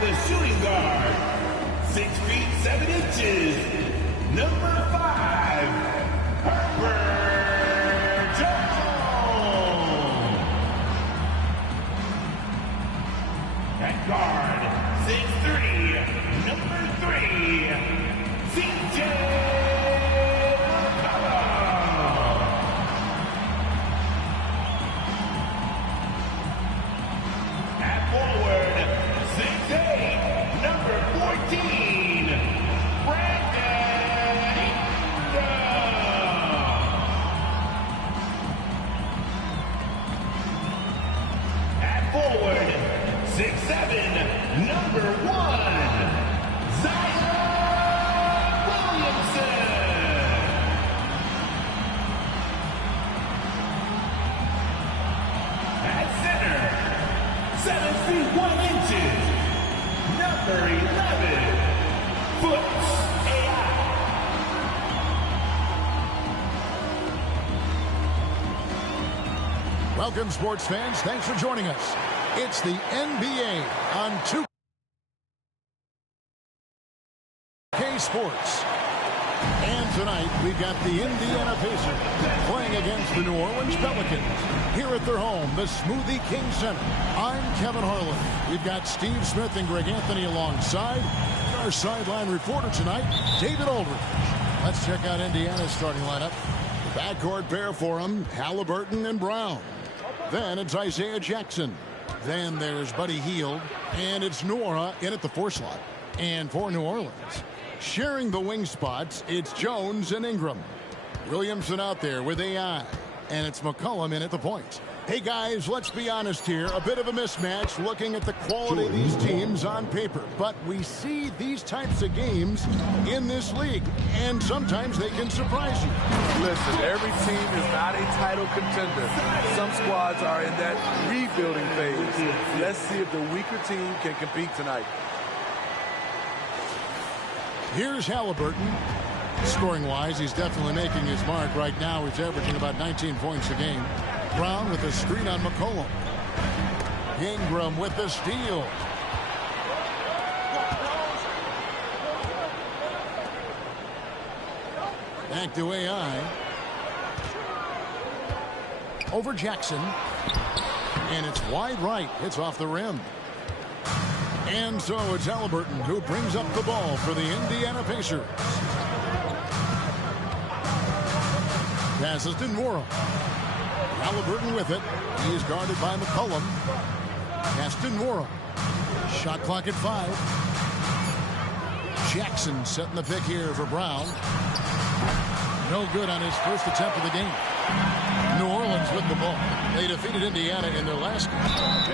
the shooting guard, 6 feet 7 inches, number 5, Herbert Jones. At guard, 6'3", number 3, CJ. Number 1, Zion Williamson. At center, 7 feet 1 inches, number 11, Foots AI. Welcome, sports fans. Thanks for joining us. It's the NBA on 2K Sports. And tonight, we've got the Indiana Pacers playing against the New Orleans Pelicans here at their home, the Smoothie King Center. I'm Kevin Harlan. We've got Steve Smith and Greg Anthony alongside. Our sideline reporter tonight, David Aldridge. Let's check out Indiana's starting lineup. The backcourt pair for them, Halliburton and Brown. Then it's Isaiah Jackson. Then there's Buddy Hield, and it's Nora in at the 4 slot. And for New Orleans, sharing the wing spots, it's Jones and Ingram. Williamson out there with AI, and it's McCollum in at the point. Hey guys, let's be honest here. A bit of a mismatch looking at the quality of these teams on paper. But we see these types of games in this league, and sometimes they can surprise you. Listen, every team is not a title contender. Some squads are in that rebuilding phase. Let's see if the weaker team can compete tonight. Here's Halliburton. Scoring-wise, he's definitely making his mark. Right now, he's averaging about 19 points a game. Brown with a screen on McCollum. Ingram with the steal. Back to AI. Over Jackson. And it's wide right. It's off the rim. And so it's Halliburton who brings up the ball for the Indiana Pacers. Passes to Nora. Halliburton with it. He is guarded by McCollum. Pass to Nora. Shot clock at 5. Jackson setting the pick here for Brown. No good on his first attempt of the game. New Orleans with the ball. They defeated Indiana in their last game.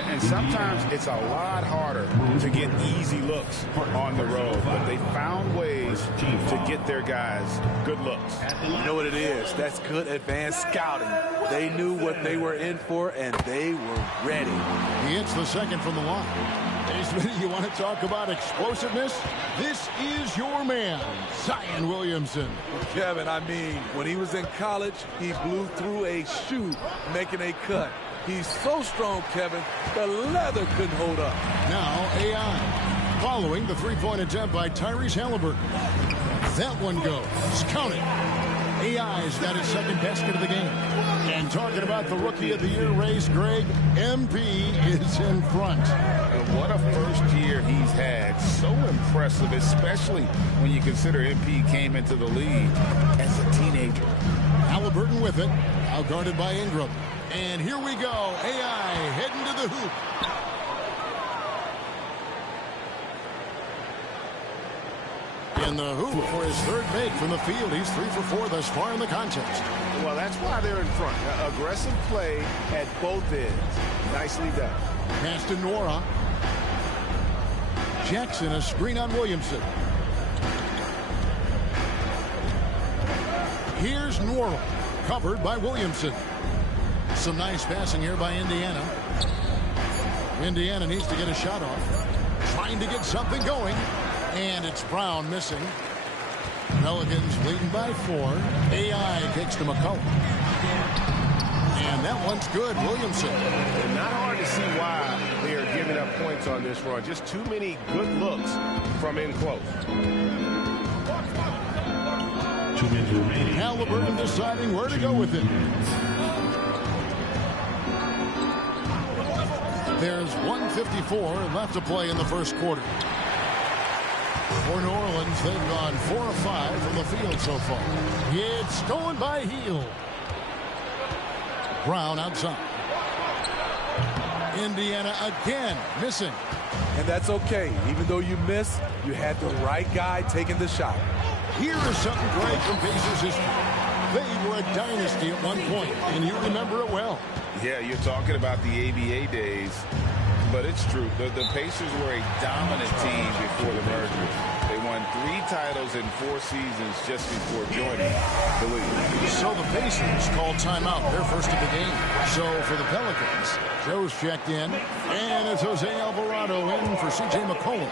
And sometimes it's a lot harder to get easy looks on the road, but they found ways to get their guys good looks. You know what it is? That's good advanced scouting. They knew what they were in for, and they were ready. He hits the second from the line. You want to talk about explosiveness? This is your man, Zion Williamson. Kevin, I mean, when he was in college, he blew through a shoe making a cut. He's so strong, Kevin, the leather couldn't hold up. Now AI, following the three-point attempt by Tyrese Halliburton. That one goes. Count it. AI's got his second basket of the game. And talking about the Rookie of the Year race, Greg, MP is in front. And what a first year he's had. So impressive, especially when you consider MP came into the league as a teenager. Halliburton with it. Now guarded by Ingram. And here we go. AI heading to the hoop. In the hoop for his third make from the field. He's 3 for 4 thus far in the contest. Well, that's why they're in front. Aggressive play at both ends. Nicely done. Pass to Nora. Jackson, a screen on Williamson. Here's Nora, covered by Williamson. Some nice passing here by Indiana. Indiana needs to get a shot off. Trying to get something going. And it's Brown missing. Pelicans leading by 4. AI kicks to McCollum. And that one's good. Williamson. And not hard to see why they are giving up points points on this run. Just too many good looks from in close. 2 minutes remaining. Halliburton deciding where to go with it. There's 1:54 left to play in the first quarter. For New Orleans, they've gone 4 of 5 from the field so far. It's stolen by Heel. Brown outside. Indiana again missing. And that's okay. Even though you missed, you had the right guy taking the shot. Here is something great from Pacers history. They were a dynasty at one point, and you remember it well. Yeah, you're talking about the ABA days, but it's true. The Pacers were a dominant team before the merger. They won 3 titles in 4 seasons just before joining the league. So the Pacers called timeout, their first of the game. So for the Pelicans, Joe's checked in, and it's Jose Alvarado in for C.J. McCollum.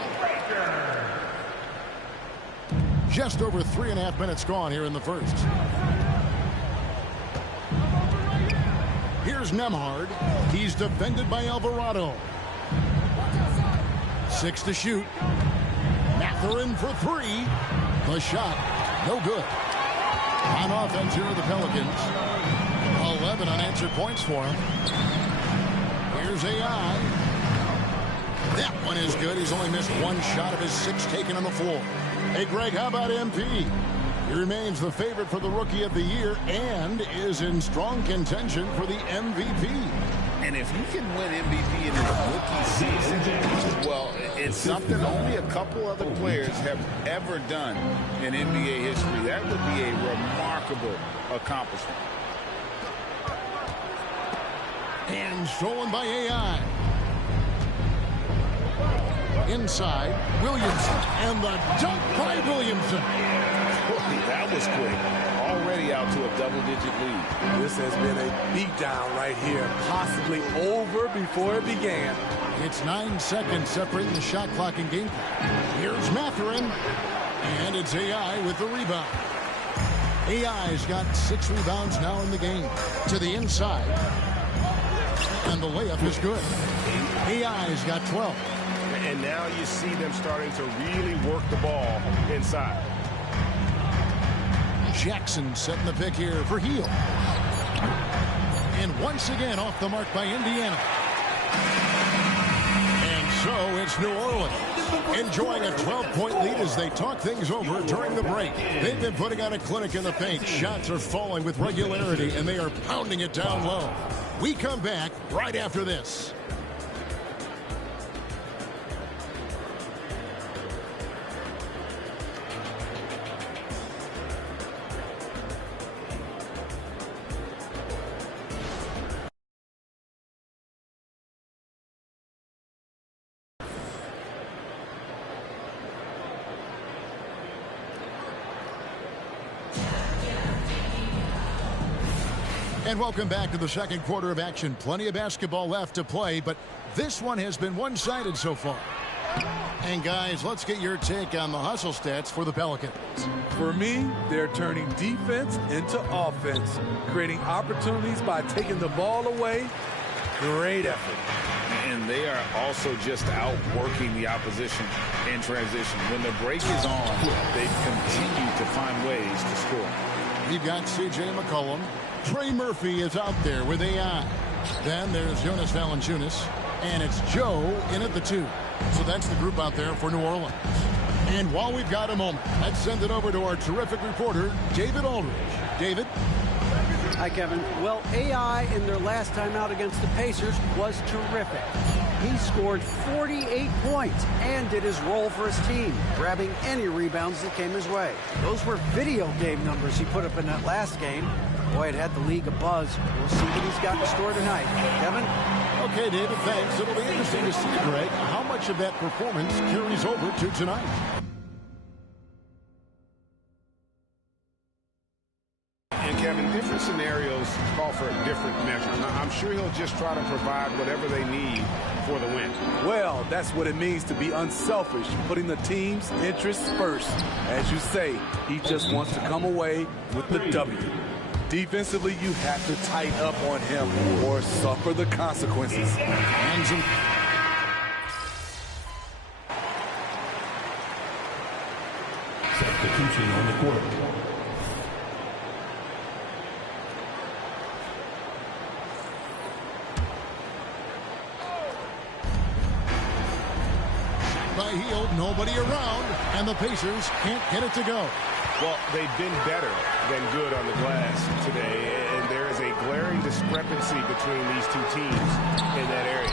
Just over 3.5 minutes gone here in the first. Here's Nembhard. He's defended by Alvarado. 6 to shoot. Mathurin for 3. The shot, no good. On offense here are the Pelicans. 11 unanswered points for him. Here's AI. That one is good. He's only missed 1 shot of his 6 taken on the floor. Hey, Greg, how about MP? He remains the favorite for the Rookie of the Year and is in strong contention for the MVP. And if he can win MVP in his rookie season, well, it's something only a couple other players have ever done in NBA history. That would be a remarkable accomplishment. And stolen by AI. Inside, Williamson, and the dunk by Williamson. That was quick. Already out to a double-digit lead. This has been a beatdown right here, possibly over before it began. It's 9 seconds separating the shot clock and game clock. Here's Mathurin, and it's AI with the rebound. AI's got 6 rebounds now in the game. To the inside, and the layup is good. AI's got 12. And now you see them starting to really work the ball inside. Jackson setting the pick here for Heel. And once again off the mark by Indiana. And so it's New Orleans enjoying a 12-point lead as they talk things over during the break. They've been putting on a clinic in the paint. Shots are falling with regularity, and they are pounding it down low. We come back right after this. And welcome back to the second quarter of action. Plenty of basketball left to play, but this one has been one-sided so far. And guys, let's get your take on the hustle stats for the Pelicans. For me, they're turning defense into offense, creating opportunities by taking the ball away. Great effort. And they are also just outworking the opposition in transition. When the break is on, they continue to find ways to score. We've got C.J. McCollum. Trey Murphy is out there with AI. Then there's Jonas Valanciunas. And it's Joe in at the 2. So that's the group out there for New Orleans. And while we've got a moment, let's send it over to our terrific reporter, David Aldridge. David? Hi, Kevin. Well, AI in their last time out against the Pacers was terrific. He scored 48 points and did his role for his team, grabbing any rebounds that came his way. Those were video game numbers he put up in that last game. Boy, it had the league abuzz. We'll see what he's got in store tonight. Kevin? Okay, David, thanks. It'll be interesting to see, Greg, how much of that performance carries over to tonight. And Kevin, different scenarios call for a different measure. I'm sure he'll just try to provide whatever they need for the win. Well, that's what it means to be unselfish, putting the team's interests first. As you say, he just wants to come away with the W. Defensively, you have to tighten up on him or suffer the consequences. substitution on the court. By Hield, nobody around, and the Pacers can't get it to go. Well, they've been better than good on the glass today, and there is a glaring discrepancy between these two teams in that area.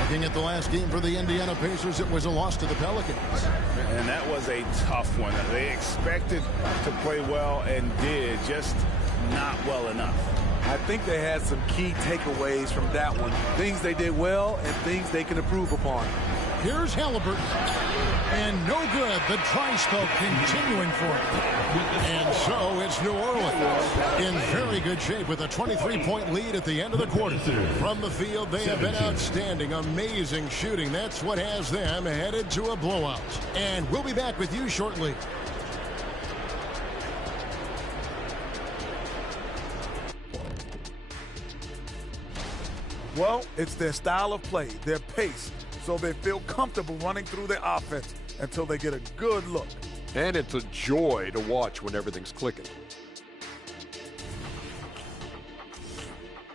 Looking at the last game for the Indiana Pacers, it was a loss to the Pelicans. And that was a tough one. They expected to play well and did, just not well enough. I think they had some key takeaways from that one. Things they did well and things they can improve upon. Here's Halliburton. And no good. The dry spell continuing for him. And so it's New Orleans in very good shape with a 23-point lead at the end of the quarter. From the field, they have been outstanding. Amazing shooting. That's what has them headed to a blowout. And we'll be back with you shortly. Well, it's their style of play, their pace, so they feel comfortable running through their offense until they get a good look. And it's a joy to watch when everything's clicking.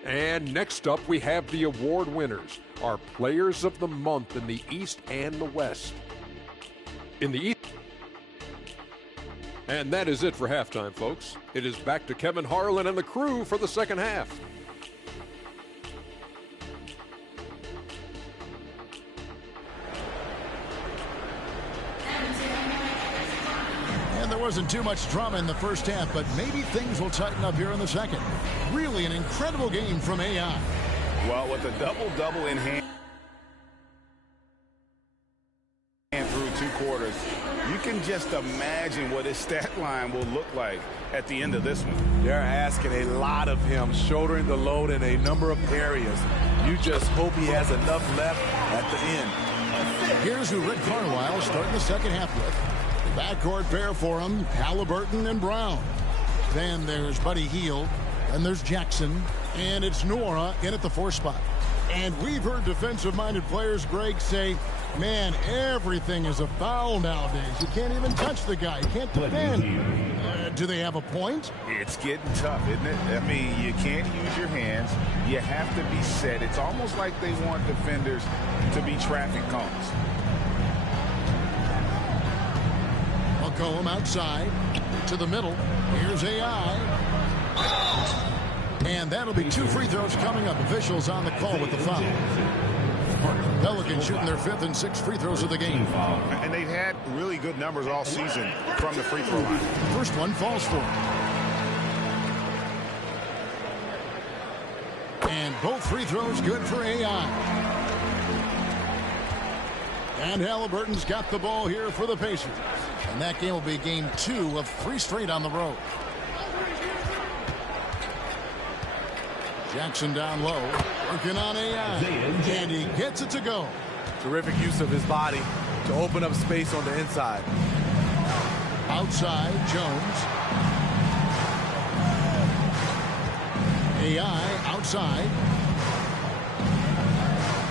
And next up, we have the award winners, our players of the month in the East and the West. In the East. And that is it for halftime, folks. It is back to Kevin Harlan and the crew for the second half. There wasn't too much drama in the first half, but maybe things will tighten up here in the second. Really an incredible game from AI. Well, with a double-double in hand through two quarters, you can just imagine what his stat line will look like at the end of this one. They're asking a lot of him, shouldering the load in a number of areas. You just hope he has enough left at the end. Here's who Rick Carlisle starting the second half with. Backcourt pair for him, Halliburton and Brown. Then there's Buddy Hield, and there's Jackson, and it's Nora in at the 4 spot. And we've heard defensive-minded players, Greg, say, man, everything is a foul nowadays. You can't even touch the guy. You can't defend. Do they have a point? It's getting tough, isn't it? I mean, you can't use your hands. You have to be set. It's almost like they want defenders to be traffic cones. McCollum outside to the middle. Here's AI. And that'll be 2 free throws coming up. Officials on the call with the foul. Pelicans shooting their 5th and 6th free throws of the game. And they've had really good numbers all season from the free throw line. First one falls for him. And both free throws good for AI. And Halliburton's got the ball here for the Pacers. And that game will be game 2 of 3 straight on the road. Jackson down low, working on AI, and he gets it to go. Terrific use of his body to open up space on the inside. Outside, Jones. AI outside.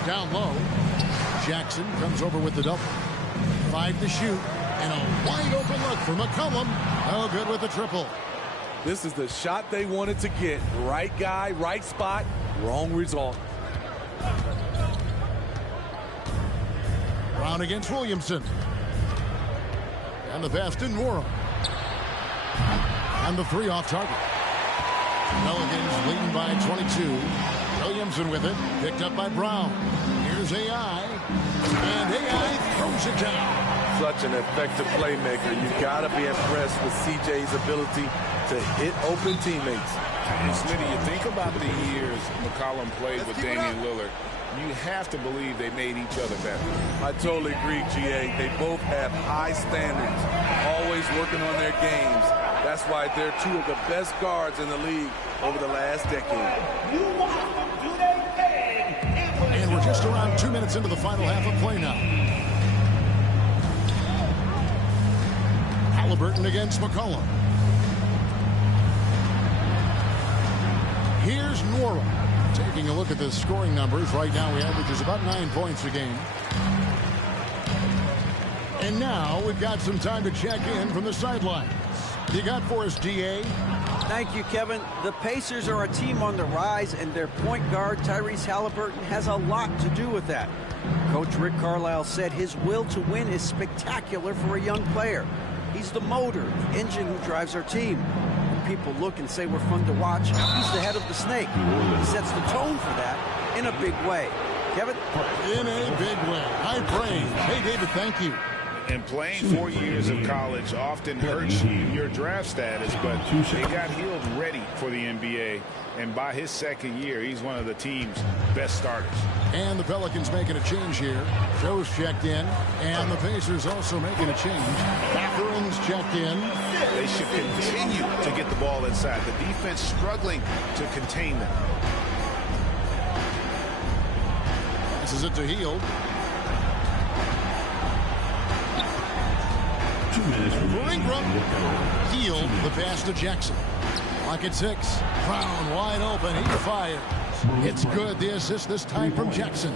Down low. Jackson comes over with the double. 5 to shoot. And a wide open look for McCollum. Oh, good with the triple. This is the shot they wanted to get. Right guy, right spot, wrong result. Brown against Williamson. And the pass to Nora. And the 3 off target. Pelicans leading by 22. Williamson with it. Picked up by Brown. Here's AI. And AI throws it down. Such an effective playmaker. You got to be impressed with CJ's ability to hit open teammates. And Smitty, you think about the years McCollum played with Damian Lillard, you have to believe they made each other better. I totally agree, GA. They both have high standards, always working on their games. That's why they're 2 of the best guards in the league over the last decade. And we're just around 2 minutes into the final half of play now. Halliburton against McCollum. Here's Nora. Taking a look at the scoring numbers. Right now he averages about 9 points a game. And now we've got some time to check in from the sidelines. You got for us, DA? Thank you, Kevin. The Pacers are a team on the rise, and their point guard, Tyrese Halliburton, has a lot to do with that. Coach Rick Carlisle said his will to win is spectacular for a young player. He's the motor, the engine who drives our team. When people look and say we're fun to watch, he's the head of the snake. He sets the tone for that in a big way. Kevin? In a big way. High praise. Hey, David, thank you. And playing 4 years of college often hurts your draft status, but he got healed ready for the NBA. And by his second year, he's one of the team's best starters. And the Pelicans making a change here. Joe's checked in. And the Pacers also making a change. Catherine's checked in. They should continue to get the ball inside. The defense struggling to contain them. Passes it to Hield. For Ingram. Hield the pass to Jackson. Clock at 6. Brown wide open. He fires. It's good. The assist this time from Jackson.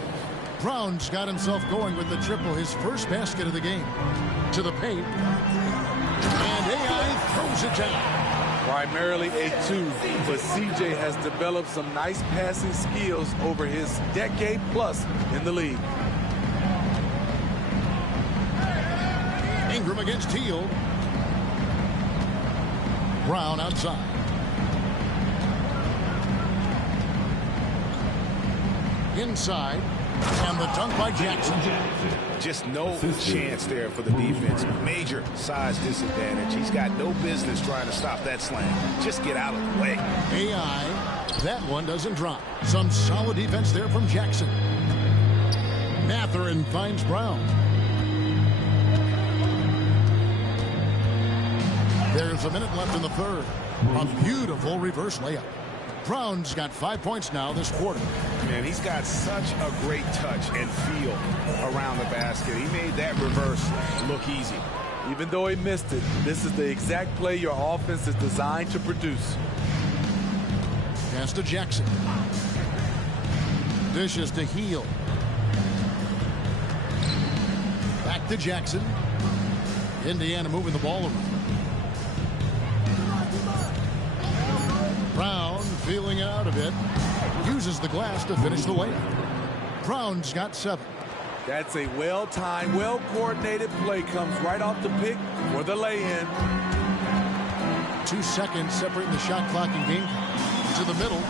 Brown's got himself going with the triple. His first basket of the game. To the paint. And AI throws it down. Primarily a 2, but CJ has developed some nice passing skills over his decade plus in the league. Ingram against Hield. Brown outside. Inside. And the dunk by Jackson. Just no chance there for the defense. Major size disadvantage. He's got no business trying to stop that slam. Just get out of the way. AI. That one doesn't drop. Some solid defense there from Jackson. Mathurin finds Brown. There's a minute left in the third. A beautiful reverse layup. Brown's got 5 points now this quarter. Man, he's got such a great touch and feel around the basket. He made that reverse look easy. Even though he missed it, this is the exact play your offense is designed to produce. Pass to Jackson. Dishes to Hield. Back to Jackson. Indiana moving the ball around. Brown feeling it out a bit. Uses the glass to finish the layup. Brown's got 7. That's a well-timed, well-coordinated play. Comes right off the pick for the lay-in. 2 seconds separating the shot clock and game clock. To the middle.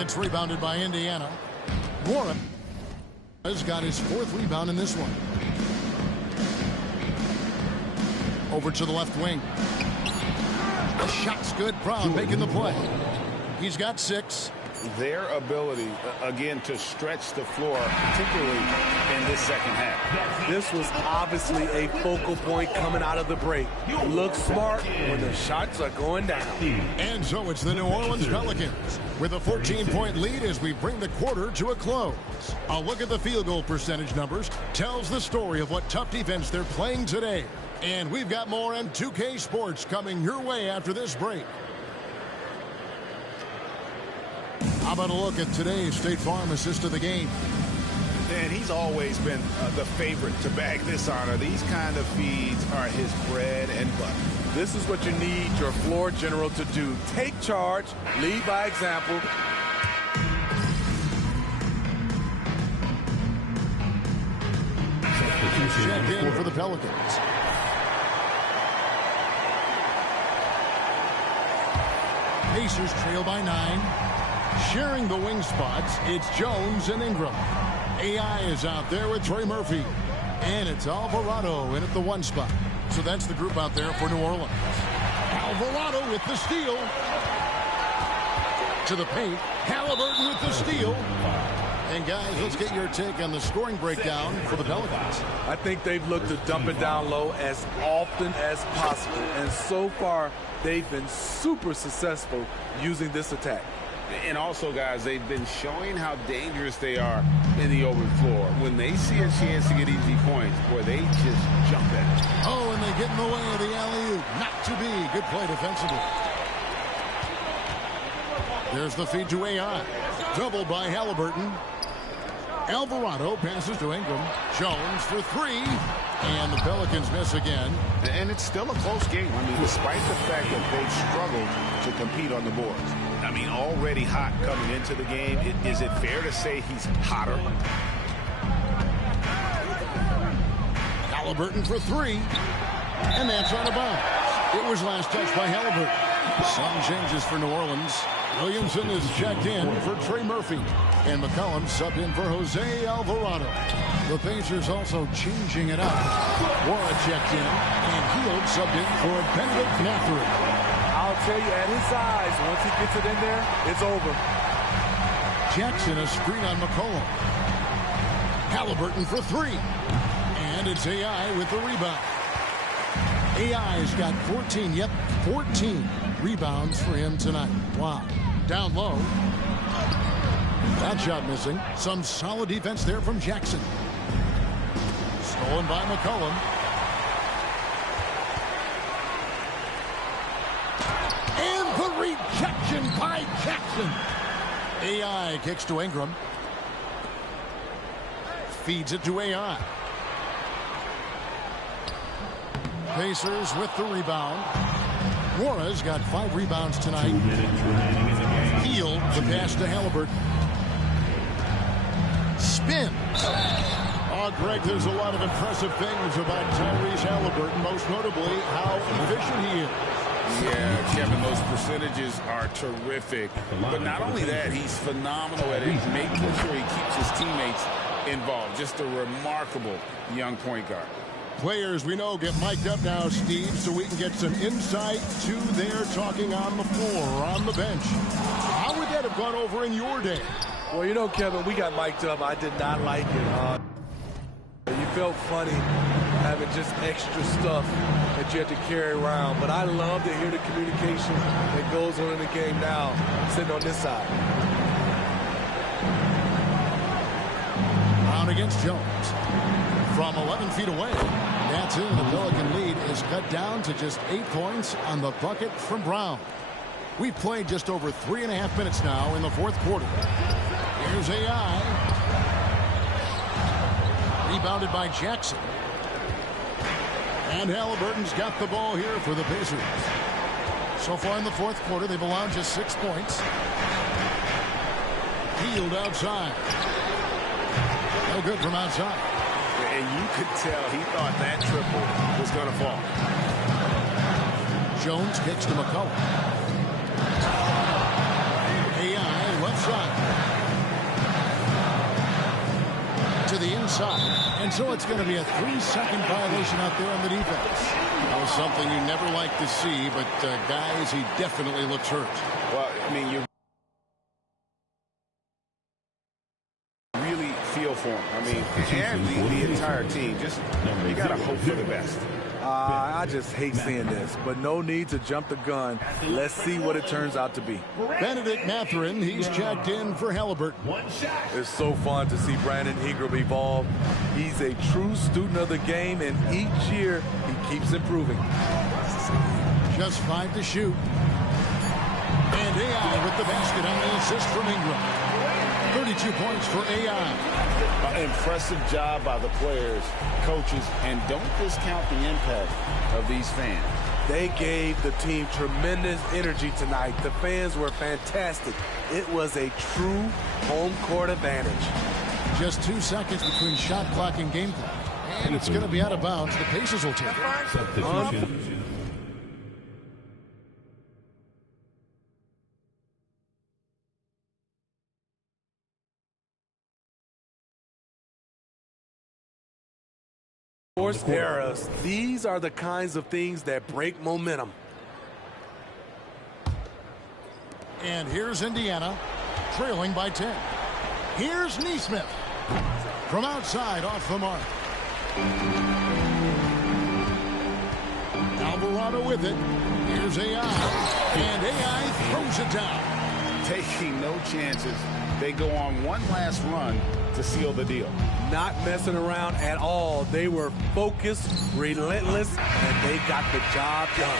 It's rebounded by Indiana. Warren has got his 4th rebound in this one. Over to the left wing. The shot's good. Brown making the play. He's got 6. Their ability, again, to stretch the floor, particularly in this second half. This was obviously a focal point coming out of the break. Look smart when the shots are going down. And so it's the New Orleans Pelicans with a 14-point lead as we bring the quarter to a close. A look at the field goal percentage numbers tells the story of what tough defense they're playing today. And we've got more on 2K Sports coming your way after this break. How about a look at today's State Farm assist of the game? And he's always been the favorite to bag this honor. These kind of feeds are his bread and butter. This is what you need your floor general to do. Take charge, lead by example. Check in for the Pelicans. Pacers trail by 9. Sharing the wing spots, it's Jones and Ingram. AI is out there with Trey Murphy. And it's Alvarado in at the 1 spot. So that's the group out there for New Orleans. Alvarado with the steal. To the paint. Halliburton with the steal. And guys, let's get your take on the scoring breakdown for the Pelicans. I think they've looked to dump it down low as often as possible. And so far, they've been super successful using this attack. And also, guys, they've been showing how dangerous they are in the open floor. When they see a chance to get easy points, boy, they just jump at it. Oh, and they get in the way of the alley-oop. Not to be. Good play defensively. There's the feed to AI. Doubled by Halliburton. Alvarado passes to Ingram. Jones for three. And the Pelicans miss again. And it's still a close game. I mean, despite the fact that they've struggled to compete on the boards. I mean, already hot coming into the game. Is it fair to say he's hotter? Halliburton for three. And that's out of bounds. It was last touched by Halliburton. Some changes for New Orleans. Williamson is checked in for Trey Murphy. And McCollum subbed in for Jose Alvarado. The Pacers also changing it up. Wara checked in, and Hield subbed in for Benedict Mathurin. I'll tell you, at his size, once he gets it in there, it's over. Jackson a screen on McCollum. Halliburton for three. And it's AI with the rebound. AI's got 14, 14 rebounds for him tonight. Wow. Down low. That shot missing. Some solid defense there from Jackson. Stolen by McCollum. And the rejection by Jackson. AI kicks to Ingram. Feeds it to AI. Pacers with the rebound. Wara's got 5 rebounds tonight. Hield the pass to Halliburton. Spins. Oh, Greg, there's a lot of impressive things about Tyrese Halliburton, most notably how efficient he is. Yeah, Kevin, those percentages are terrific. But not only that, he's phenomenal at it, making sure he keeps his teammates involved. Just a remarkable young point guard. Players we know get mic'd up now, Steve, so we can get some insight to their talking on the floor or on the bench. How would that have gone over in your day? Well, you know, Kevin, we got mic'd up. I did not like it. You felt funny having just extra stuff that you had to carry around. But I love to hear the communication that goes on in the game now, sitting on this side. Brown against Jones. From 11 feet away. That's in. The Pelican lead is cut down to just 8 points on the bucket from Brown. We've played just over 3.5 minutes now in the fourth quarter. Here's AI. Rebounded by Jackson. And Halliburton's got the ball here for the Pacers. So far in the fourth quarter, they've allowed just 6 points. Hield outside. No good from outside. And you could tell he thought that triple was going to fall. Jones kicks to McCollum. AI left side. To the inside. And so it's going to be a 3-second violation out there on the defense. That was something you never like to see, but guys, he definitely looks hurt. Well, I mean, you really feel for him. I mean, and the entire team. Just, you got to hope for the best. I just hate seeing this, but no need to jump the gun. Let's see what it turns out to be. Benedict Mathurin, he's checked in for Halliburton. It's so fun to see Brandon Ingram evolve. He's a true student of the game, and each year he keeps improving. Just 5 to shoot. And AI with the basket on the assist from Ingram. 32 points for AI. Impressive job by the players, coaches, and don't discount the impact of these fans. They gave the team tremendous energy tonight. The fans were fantastic. It was a true home court advantage. Just 2 seconds between shot clock and game clock. And it's going to be out of bounds. The Pacers will take it. Substitution. Forced errors. These are the kinds of things that break momentum. And here's Indiana, trailing by 10. Here's Nesmith. From outside, off the mark. Alvarado with it. Here's AI. And AI throws it down. Taking no chances. They go on one last run to seal the deal. Not messing around at all. They were focused, relentless, and they got the job done.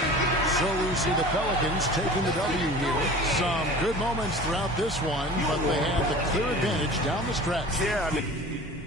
So we see the Pelicans taking the W here. Some Good moments throughout this one, but they have the clear advantage down the stretch. Yeah, I mean,